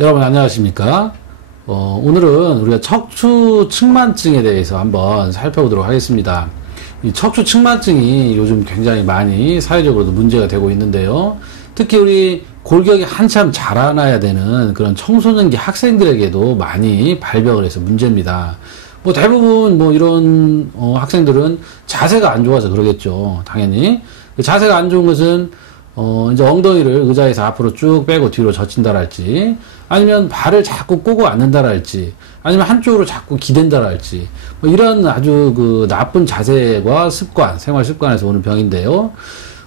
여러분 안녕하십니까? 어, 오늘은 우리가 척추 측만증에 대해서 한번 살펴보도록 하겠습니다. 이 척추 측만증이 요즘 굉장히 많이 사회적으로도 문제가 되고 있는데요. 특히 우리 골격이 한참 자라나야 되는 그런 청소년기 학생들에게도 많이 발병을 해서 문제입니다. 뭐 대부분 뭐 이런 어, 학생들은 자세가 안 좋아서 그러겠죠. 당연히 그 자세가 안 좋은 것은 어, 이제 엉덩이를 의자에서 앞으로 쭉 빼고 뒤로 젖힌다랄지, 아니면 발을 자꾸 꼬고 앉는다랄지, 아니면 한쪽으로 자꾸 기댄다랄지, 뭐 이런 아주 그 나쁜 자세와 습관, 생활 습관에서 오는 병인데요.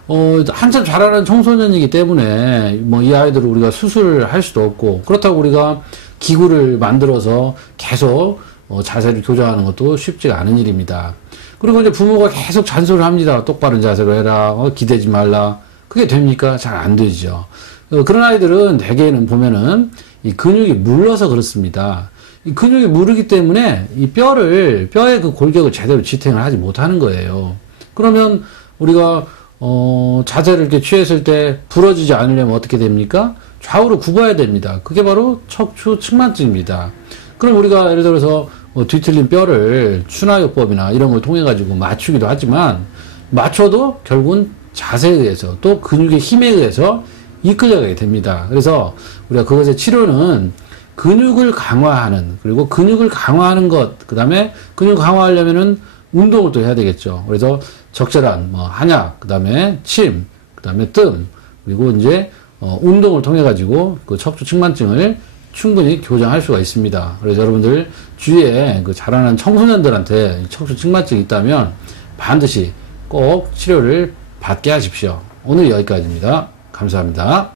어, 한참 자라는 청소년이기 때문에 뭐 이 아이들을 우리가 수술을 할 수도 없고, 그렇다고 우리가 기구를 만들어서 계속 어, 자세를 교정하는 것도 쉽지가 않은 일입니다. 그리고 이제 부모가 계속 잔소리를 합니다. 똑바른 자세로 해라, 어, 기대지 말라. 그게 됩니까? 잘 안 되죠. 어, 그런 아이들은 대개는 보면은 이 근육이 물러서 그렇습니다. 이 근육이 무르기 때문에 이 뼈를, 뼈의 그 골격을 제대로 지탱을 하지 못하는 거예요. 그러면 우리가, 어, 자세를 이렇게 취했을 때 부러지지 않으려면 어떻게 됩니까? 좌우로 굽어야 됩니다. 그게 바로 척추 측만증입니다. 그럼 우리가 예를 들어서 뭐 뒤틀린 뼈를 추나요법이나 이런 걸 통해 가지고 맞추기도 하지만 맞춰도 결국은 자세에 의해서 또 근육의 힘에 의해서 이끌려가게 됩니다. 그래서 우리가 그것의 치료는 근육을 강화하는 그리고 근육을 강화하는 것 그다음에 근육 강화하려면은 운동을 또 해야 되겠죠. 그래서 적절한 뭐 한약 그다음에 침 그다음에 뜸 그리고 이제 어 운동을 통해 가지고 그 척추 측만증을 충분히 교정할 수가 있습니다. 그래서 여러분들 주위에 그 자라는 청소년들한테 척추 측만증이 있다면 반드시 꼭 치료를 받게 하십시오. 오늘 여기까지입니다. 감사합니다.